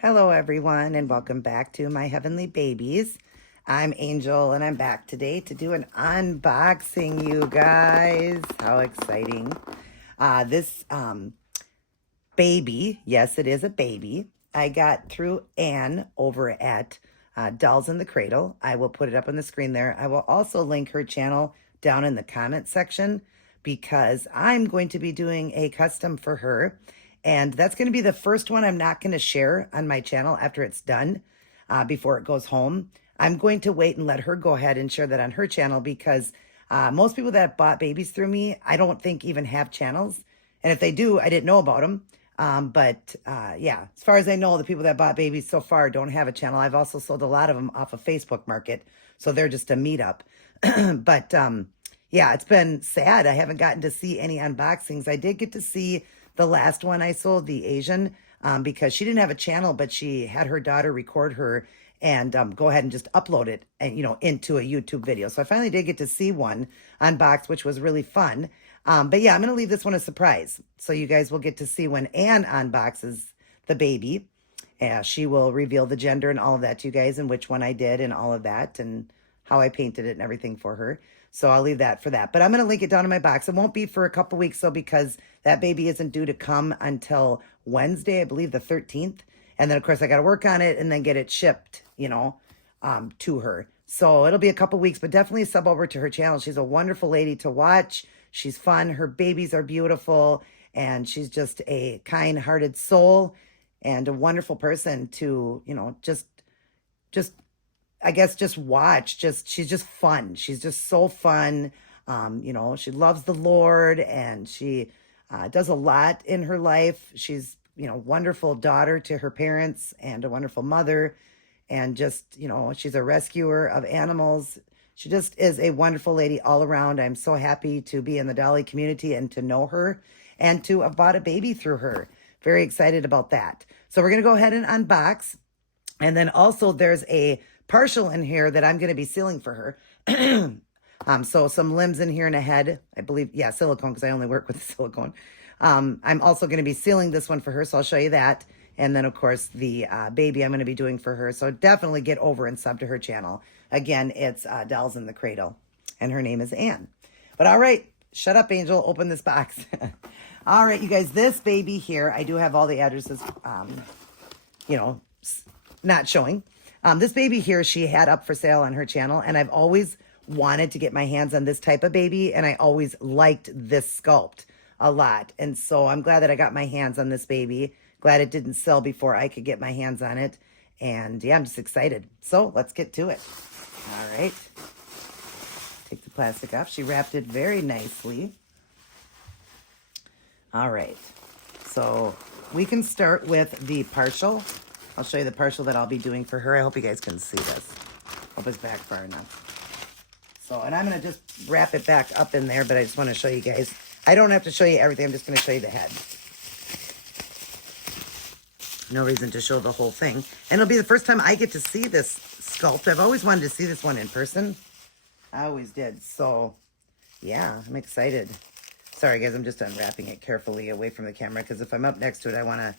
Hello, everyone, and welcome back to my heavenly babies. I'm Angel, and I'm back today to do an unboxing, you guys. How exciting! This baby, yes, it is a baby, I got through Anne over at Dolls in the Cradle. I will put it up on the screen there. I will also link her channel down in the comment section because I'm going to be doing a custom for her. And that's going to be the first one I'm not going to share on my channel after it's done, before it goes home. I'm going to wait and let her go ahead and share that on her channel because most people that bought babies through me, I don't think even have channels. And if they do, I didn't know about them. Yeah, as far as I know, the people that bought babies so far don't have a channel. I've also sold a lot of them off of Facebook Market, so they're just a meetup. but yeah, it's been sad. I haven't gotten to see any unboxings. I did get to see the last one I sold, the Asian, because she didn't have a channel, but she had her daughter record her and go ahead and just upload it and into a YouTube video. So I finally did get to see one unboxed, which was really fun. But yeah, I'm going to leave this one a surprise. So you guys will get to see when Anne unboxes the baby. She will reveal the gender and all of that to you guys and which one I did and all of that and how I painted it and everything for her. So I'll leave that for that. But I'm going to link it down in my box. It won't be for a couple weeks though because that baby isn't due to come until Wednesday, I believe the 13th. And then of course I got to work on it and then get it shipped, to her. So it'll be a couple weeks, but definitely sub over to her channel. She's a wonderful lady to watch. She's fun. Her babies are beautiful. And she's just a kind-hearted soul and a wonderful person to, just I guess just watch. She's just fun. She's just so fun. She loves the Lord and she does a lot in her life. She's, wonderful daughter to her parents and a wonderful mother. And just, she's a rescuer of animals. She just is a wonderful lady all around. I'm so happy to be in the Dolly community and to know her and to have bought a baby through her. Very excited about that. So we're going to go ahead and unbox. And then also there's a partial in here that I'm going to be sealing for her. So some limbs in here and a head, I believe. Yeah, silicone, because I only work with silicone. I'm also going to be sealing this one for her, so I'll show you that. And then, of course, the baby I'm going to be doing for her. So definitely get over and sub to her channel. Again, it's Dolls in the Cradle. And her name is Anne. But all right, shut up, Angel. Open this box. All right, you guys, this baby here, I do have all the addresses, not showing. This baby here, she had up for sale on her channel. And I've always wanted to get my hands on this type of baby. And I always liked this sculpt a lot. And so I'm glad that I got my hands on this baby. Glad it didn't sell before I could get my hands on it. And yeah, I'm just excited. So let's get to it. All right. Take the plastic off. She wrapped it very nicely. All right. So we can start with the partial. I'll show you the partial that I'll be doing for her. I hope you guys can see this. Hope it's back far enough. So, and I'm going to just wrap it back up in there, but I just want to show you guys. I don't have to show you everything. I'm just going to show you the head. No reason to show the whole thing. And it'll be the first time I get to see this sculpt. I've always wanted to see this one in person. I always did. So, yeah, I'm excited. Sorry, guys, I'm just unwrapping it carefully away from the camera because if I'm up next to it, I want to,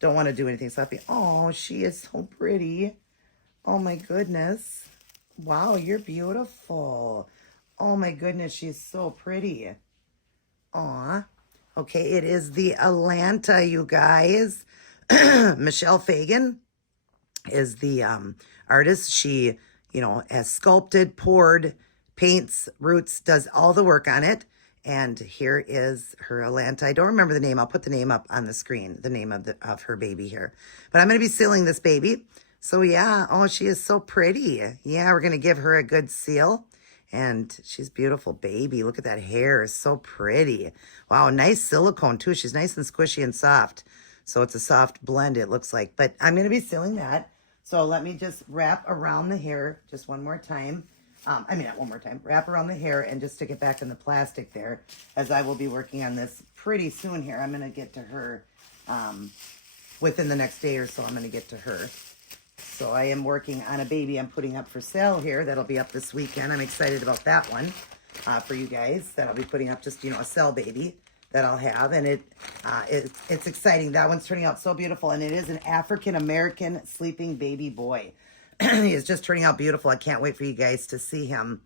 don't want to do anything sloppy. Oh, she is so pretty. Oh, my goodness. Wow, you're beautiful. Oh, my goodness, she's so pretty. Aw. Okay, it is the Atlanta, you guys. Michelle Fagan is the artist. She, has sculpted, poured, paints, roots, does all the work on it. And here is her Atlanta. I don't remember the name. I'll put the name up on the screen, the name of her baby here. But I'm going to be sealing this baby. So yeah, oh, she is so pretty. Yeah, we're going to give her a good seal. And she's beautiful baby. Look at that hair. It's so pretty. Wow, nice silicone too. She's nice and squishy and soft. So it's a soft blend, it looks like. But I'm going to be sealing that. So let me just wrap around the hair just one more time. Not one more time. Wrap around the hair and just stick it back in the plastic there as I will be working on this pretty soon here. I'm going to get to her within the next day or so. I'm going to get to her. So I am working on a baby I'm putting up for sale here. That'll be up this weekend. I'm excited about that one for you guys. That I'll be putting up just, a sell baby. that I'll have, and it's exciting. That one's turning out so beautiful, and it is an African American sleeping baby boy. He is just turning out beautiful. I can't wait for you guys to see him.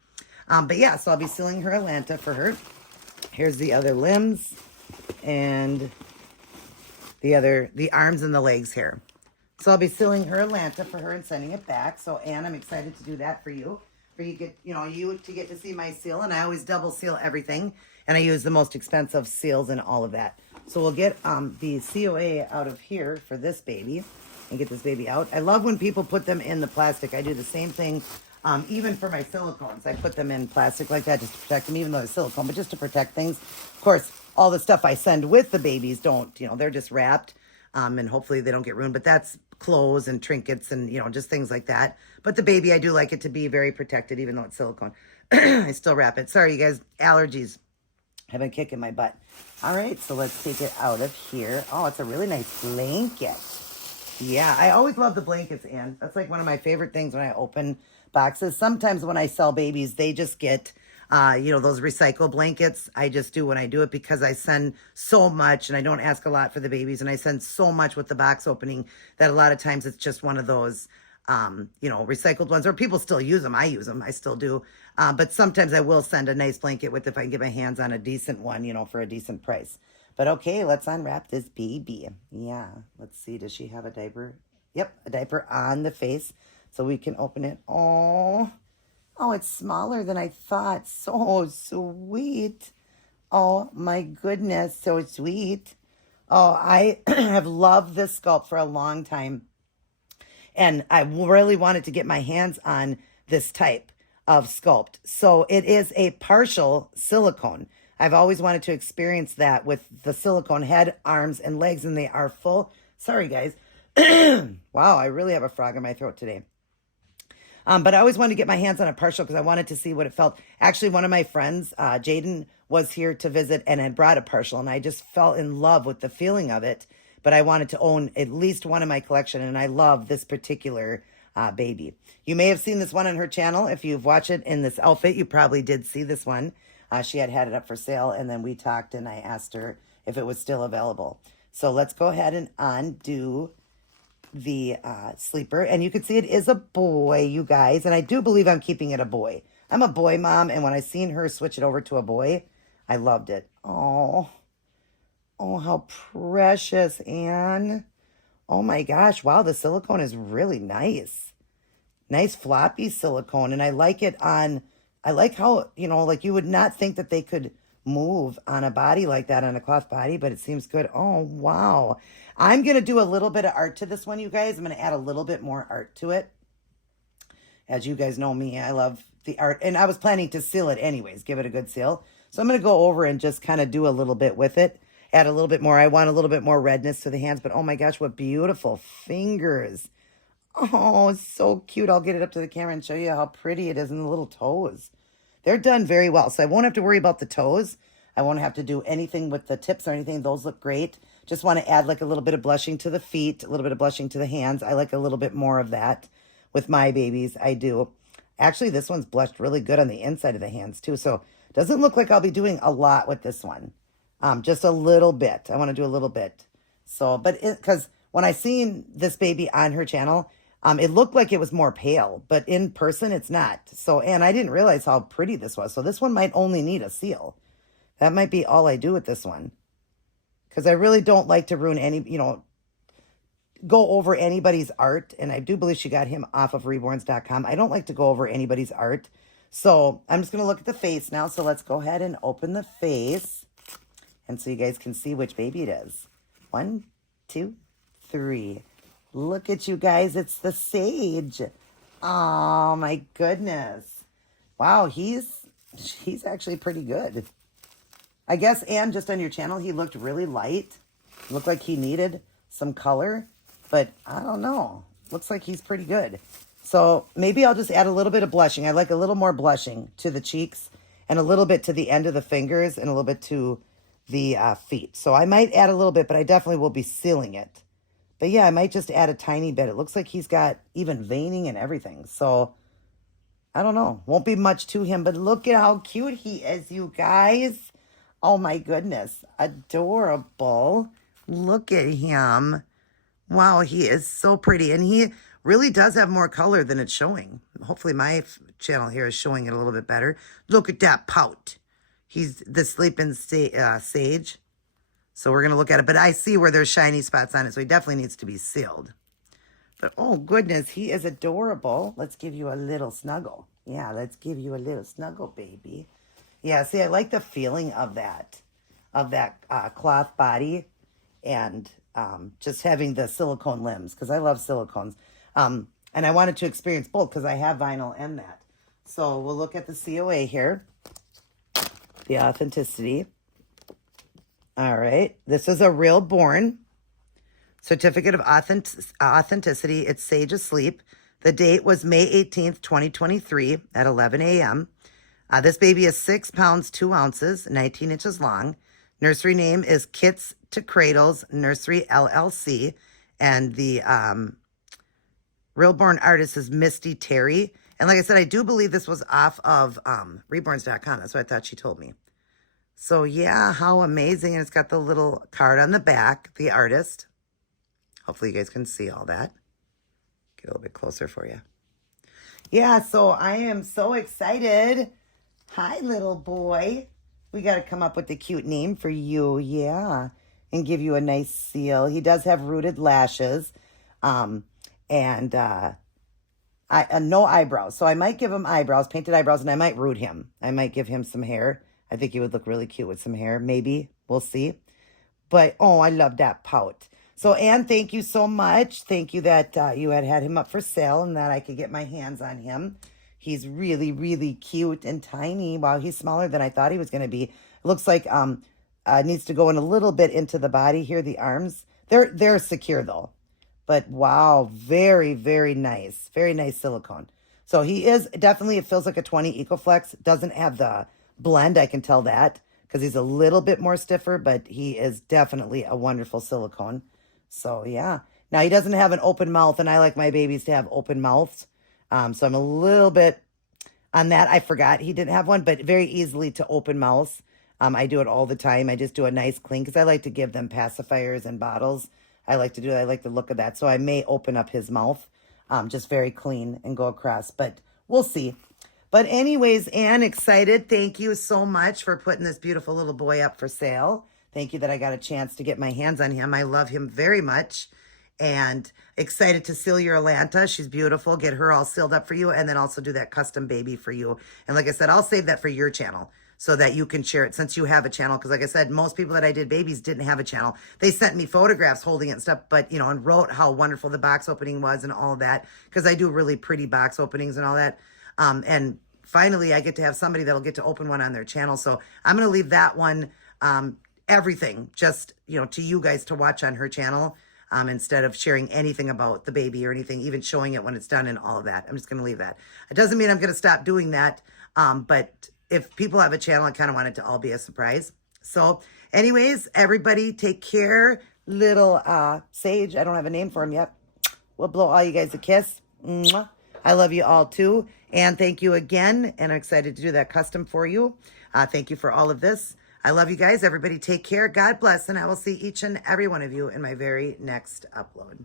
But yeah, so I'll be sealing her Atlanta for her. Here's the other limbs and the arms and the legs here. So I'll be sealing her Atlanta for her and sending it back. So Anne, I'm excited to do that for you. For you to get to see my seal, and I always double seal everything, and I use the most expensive seals and all of that. So we'll get the COA out of here for this baby and get this baby out. I love when people put them in the plastic. I do the same thing even for my silicones. I put them in plastic like that just to protect them, even though it's silicone, but just to protect things. Of course, all the stuff I send with the babies don't, they're just wrapped, and hopefully they don't get ruined, but that's clothes and trinkets and, just things like that. But the baby, I do like it to be very protected, even though it's silicone. I still wrap it. Sorry, you guys, allergies have been kicking my butt. All right, so let's take it out of here. Oh, it's a really nice blanket. Yeah, I always love the blankets, Anne. That's like one of my favorite things when I open boxes. Sometimes when I sell babies, they just get, those recycle blankets. I just do when I do it because I send so much and I don't ask a lot for the babies. And I send so much with the box opening that a lot of times it's just one of those, recycled ones, or people still use them. I use them. I still do. But sometimes I will send a nice blanket with if I can get my hands on a decent one, for a decent price. But okay, let's unwrap this baby. Yeah, let's see. Does she have a diaper? Yep, a diaper on the face. So we can open it. Oh, it's smaller than I thought. So sweet. Oh my goodness, so sweet. Oh, I have loved this sculpt for a long time. And I really wanted to get my hands on this type of sculpt. So it is a partial silicone. I've always wanted to experience that with the silicone head, arms, and legs, and they are full. Sorry, guys. Wow, I really have a frog in my throat today. But I always wanted to get my hands on a partial because I wanted to see what it felt. Actually, one of my friends, Jaden, was here to visit and had brought a partial, and I just fell in love with the feeling of it. But I wanted to own at least one in my collection, and I love this particular baby. You may have seen this one on her channel. If you've watched it in this outfit, you probably did see this one. She had it up for sale, and then we talked, and I asked her if it was still available. So let's go ahead and undo the sleeper. And you can see it is a boy, you guys. And I do believe I'm keeping it a boy. I'm a boy mom, and when I seen her switch it over to a boy, I loved it. Oh, how precious, Anne. Oh my gosh, wow, the silicone is really nice. Nice floppy silicone, and I like it on... I like how, like you would not think that they could move on a body like that, on a cloth body, but it seems good. Oh, wow. I'm going to do a little bit of art to this one, you guys. I'm going to add a little bit more art to it. As you guys know me, I love the art. And I was planning to seal it anyways, give it a good seal. So I'm going to go over and just kind of do a little bit with it. Add a little bit more. I want a little bit more redness to the hands, but oh my gosh, what beautiful fingers. Oh, it's so cute. I'll get it up to the camera and show you how pretty it is in the little toes. They're done very well, so I won't have to worry about the toes. I won't have to do anything with the tips or anything. Those look great. Just want to add like a little bit of blushing to the feet, a little bit of blushing to the hands. I like a little bit more of that with my babies. I do. Actually, this one's blushed really good on the inside of the hands too, so it doesn't look like I'll be doing a lot with this one. Just a little bit. I want to do a little bit. So, but because when I seen this baby on her channel, it looked like it was more pale, but in person, it's not. So, and I didn't realize how pretty this was. So this one might only need a seal. That might be all I do with this one. Because I really don't like to ruin any, go over anybody's art. And I do believe she got him off of reborns.com. I don't like to go over anybody's art. So I'm just going to look at the face now. So let's go ahead and open the face. And so you guys can see which baby it is. 1, 2, 3. Look at you guys. It's the Sage. Oh, my goodness. Wow, he's actually pretty good. I guess, and just on your channel, he looked really light. Looked like he needed some color, but I don't know. Looks like he's pretty good. So maybe I'll just add a little bit of blushing. I like a little more blushing to the cheeks and a little bit to the end of the fingers and a little bit to the feet. So I might add a little bit, but I definitely will be sealing it. But yeah, I might just add a tiny bit. It looks like he's got even veining and everything. So, I don't know. Won't be much to him, but look at how cute he is, you guys. Oh my goodness. Adorable. Look at him. Wow, he is so pretty. And he really does have more color than it's showing. Hopefully my channel here is showing it a little bit better. Look at that pout. He's the sleeping sage. So we're going to look at it. But I see where there's shiny spots on it. So he definitely needs to be sealed. But oh goodness, he is adorable. Let's give you a little snuggle. Yeah, let's give you a little snuggle, baby. Yeah, see, I like the feeling of that cloth body and just having the silicone limbs because I love silicones. And I wanted to experience both because I have vinyl and that. So we'll look at the COA here. The authenticity. All right. This is a Reborn certificate of authenticity. It's Sage Asleep. The date was May 18th, 2023 at 11 a.m. This baby is 6 pounds, 2 ounces, 19 inches long. Nursery name is Kits to Cradles Nursery LLC. And the Reborn artist is Misty Terry. And like I said, I do believe this was off of reborns.com. That's what I thought she told me. So yeah, how amazing. And it's got the little card on the back, the artist. Hopefully you guys can see all that. Get a little bit closer for you. Yeah, so I am so excited. Hi, little boy. We got to come up with a cute name for you, yeah, and give you a nice seal. He does have rooted lashes and no eyebrows. So I might give him eyebrows, painted eyebrows, and I might root him. I might give him some hair. I think he would look really cute with some hair. Maybe. We'll see. But, oh, I love that pout. So, Anne, thank you so much. Thank you that you had him up for sale and that I could get my hands on him. He's really, really cute and tiny. Wow, he's smaller than I thought he was going to be. It looks like needs to go in a little bit into the body here, the arms. They're secure, though. But, wow, very, very nice. Very nice silicone. So, he is definitely, it feels like a 20 EcoFlex. Doesn't have the blend, I can tell that, because he's a little bit more stiffer, but he is definitely a wonderful silicone. So, yeah. Now, he doesn't have an open mouth, and I like my babies to have open mouths. So I'm a little bit on that. I forgot he didn't have one, but very easily to open mouths. I do it all the time. I just do a nice clean because I like to give them pacifiers and bottles. I like to do that. I like the look of that. So I may open up his mouth just very clean and go across, but we'll see. But anyways, Anne, excited. Thank you so much for putting this beautiful little boy up for sale. Thank you that I got a chance to get my hands on him. I love him very much. And excited to seal your Atlanta. She's beautiful. Get her all sealed up for you. And then also do that custom baby for you. And like I said, I'll save that for your channel so that you can share it since you have a channel. Because like I said, most people that I did babies didn't have a channel. They sent me photographs holding it and stuff, but you know, and wrote how wonderful the box opening was and all of that. Because I do really pretty box openings and all that. And finally, I get to have somebody that'll get to open one on their channel. So I'm going to leave that one, everything, just, you know, to you guys to watch on her channel. Instead of sharing anything about the baby or anything, even showing it when it's done and all of that. I'm just going to leave that. It doesn't mean I'm going to stop doing that. But if people have a channel, I kind of want it to all be a surprise. So anyways, everybody take care. Little Sage, I don't have a name for him yet. We'll blow all you guys a kiss. Mwah. I love you all too. And thank you again. And I'm excited to do that custom for you. Thank you for all of this. I love you guys. Everybody take care. God bless. And I will see each and every one of you in my very next upload.